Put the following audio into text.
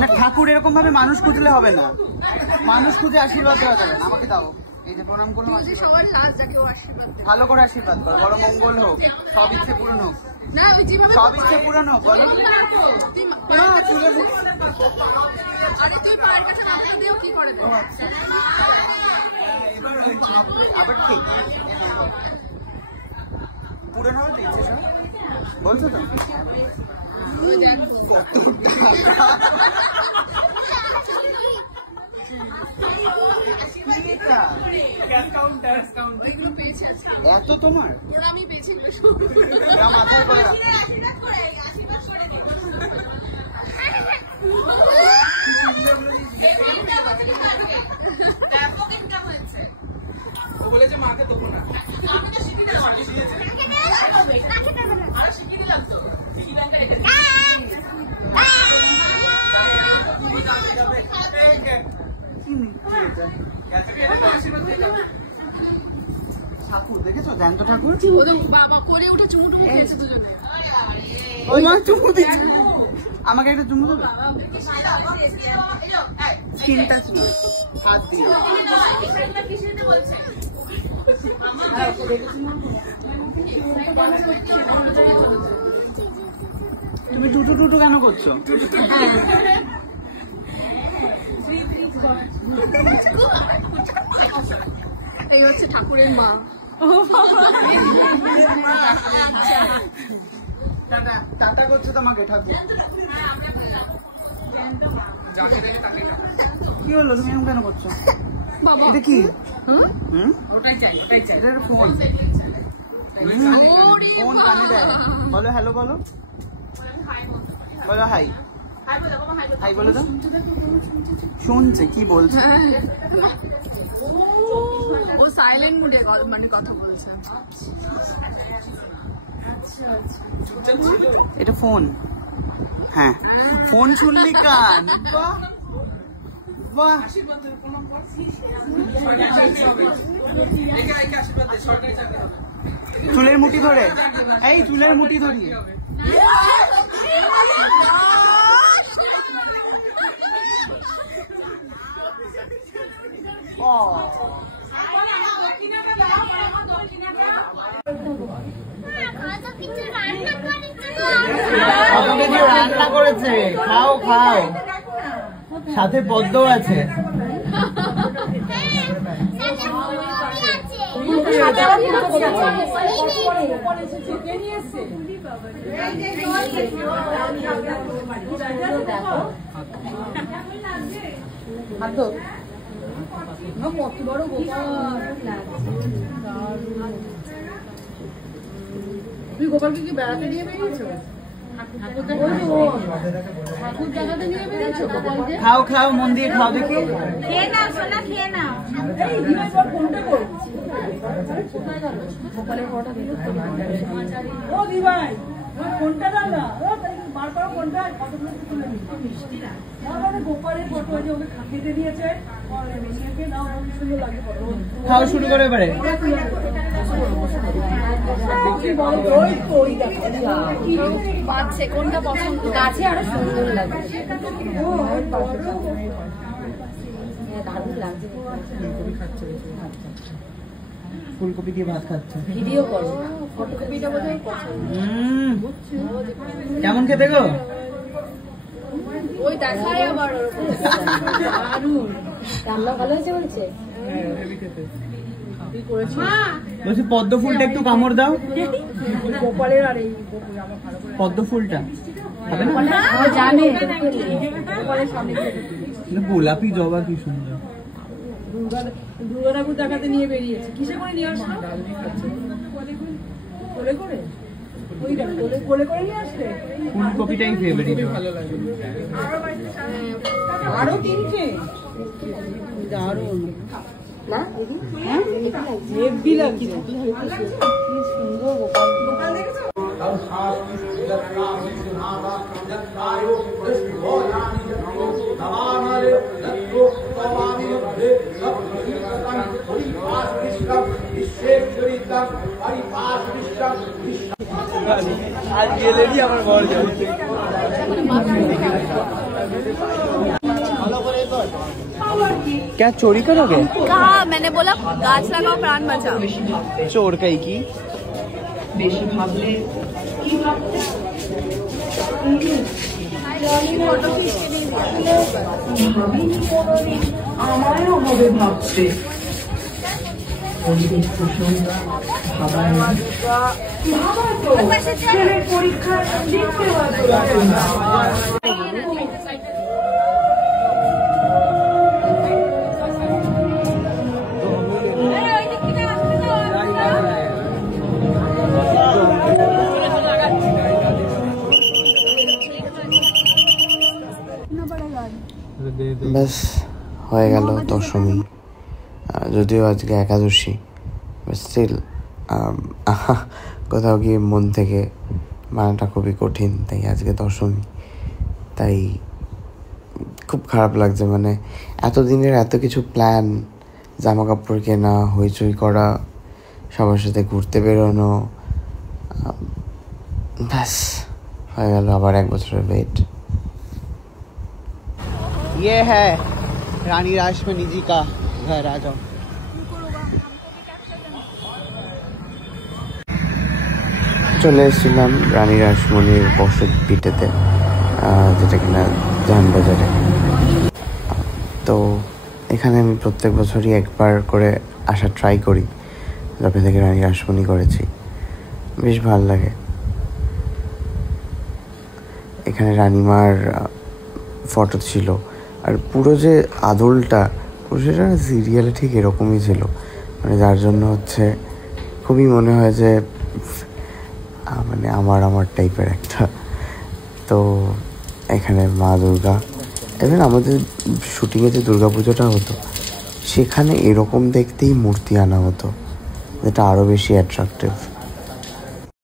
না, ঠাকুর এরকম ভাবে মানুষ খুঁজলে হবে না, মানুষ খুঁজে আশীর্বাদ দেওয়া যাবে না। আমাকে দাও, এই যে প্রণাম করলাম, ভালো করে আশীর্বাদ করো, বড় মঙ্গল হোক, সব ইচ্ছে পূরণ হোক, সব ইচ্ছে পূরণ হোক। বলো আবার ঠিক পূরণ হবে তো ইচ্ছে সব, বলছো তো? এত তোমার মাথায় করে বলেছে মাকে দেবো না, ঠাকুর দেখেছো, জ্যান্ত ঠাকুর করে উঠে চুমু টুমু খেয়েছে দুজনে। ওই মা চুমু দিচ্ছে, আমাকে একটা চুমু দেবে, হাত দিয়ে। তুমি টুটু টুটু কেন করছো? এই হচ্ছে ঠাকুরের মা। টাটা করছো তোমাকে ঠাকুর। কি হলো, তুমি এরকম কেন করছো? এটা কি? ওটাই চাই, ওটাই চাই। এটা ফোন, ফোন কানে দেয়। বলো হ্যালো, বলো বলো হাই, হাই বলে দাও। শুনছে কি বলছে? ও সাইলেন্ট মুডে মানে কথা বলছে। এটা ফোন, হ্যাঁ ফোন শুনলি কান। বাহ, চুলের মুঠি ধরে, এই চুলের মুঠি ধরিয়ে রান্না করেছে, খাও খাও, সাথে পদ্ম আছে। কত বড় তুমি গোপালকে কি বেড়াতে নিয়ে বেরিয়েছো? খাও খাও, মন দিয়ে খাও, দেখি খেয়ে নাও সোনা, খেয়ে নাও। খাও, শুরু করে এবারে। কোনটা পছন্দ? গাছে আরো সুন্দর লাগে, দারুণ লাগছে। ফুলকপি দিয়ে ভাত খাচ্ছে, ভিডিও করো, ফটোকপিটা বোধহয় পছন্দ। কেমন খেতে গো? ওই দেখায় আবার দারুণ রান্না ভালো হয়েছে বলছে। বলছি পদ্ম ফুলটা একটু কামড় দাও, গোপালের আর এই পদ্ম ফুলটা হবে না? জানে গোলাপি জবা কি সুন্দর। দুর্গা ঠাকুর দেখাতে নিয়ে বেরিয়েছে, কিসে করে নিয়ে আসলো? কোলে করে, ওইটা কোলে করে নিয়ে আসলে। ফুলকপিটাই ফেভারিট, ভালো লাগে। আরো তিনটে দারুণ না? হ্যাঁ হেভি লাগছে, কি সুন্দর গোপাল দেখেছো? आज गैलरी আমার বড় যাবে क्या चोरी करोगे? कहा मैंने बोला गाछ लगाओ प्राण बचाओ। चोर कहीं की फोटो खींच के नहीं ব্যাস হয়ে গেল দশমী, যদিও আজকে একাদশী, স্টিল কোথাও গিয়ে মন থেকে মানাটা খুবই কঠিন। তাই আজকে দশমী, তাই খুব খারাপ লাগছে। মানে এতদিনের এত কিছু প্ল্যান, জামা কাপড় কেনা, হইচই করা, সবার সাথে ঘুরতে বেরোনো, ব্যাস হয়ে গেল আবার 1 বছরের ওয়েট। ये है रानी रासमणी जी का घर, आ जाओ। চলে এসেছিলাম রানী রাসমণির বসত ভিটেতে, যেটা কিনা জাহানবাজারে। তো এখানে আমি প্রত্যেক বছরই একবার করে আসা ট্রাই করি, যবে থেকে রানী রাসমণি করেছি। বেশ ভালো লাগে। এখানে রানীমার ফটো ছিল, আর পুরো যে আদলটা পুরো সেটা সিরিয়ালে ঠিক এরকমই ছিল। মানে যার জন্য হচ্ছে খুবই মনে হয় যে মানে আমার টাইপের একটা। তো এখানে মা দুর্গা, এবং আমাদের শুটিংয়ে যে দুর্গা পুজোটা হতো সেখানে এরকম দেখতেই মূর্তি আনা হতো, যেটা আরও বেশি অ্যাট্রাকটিভ।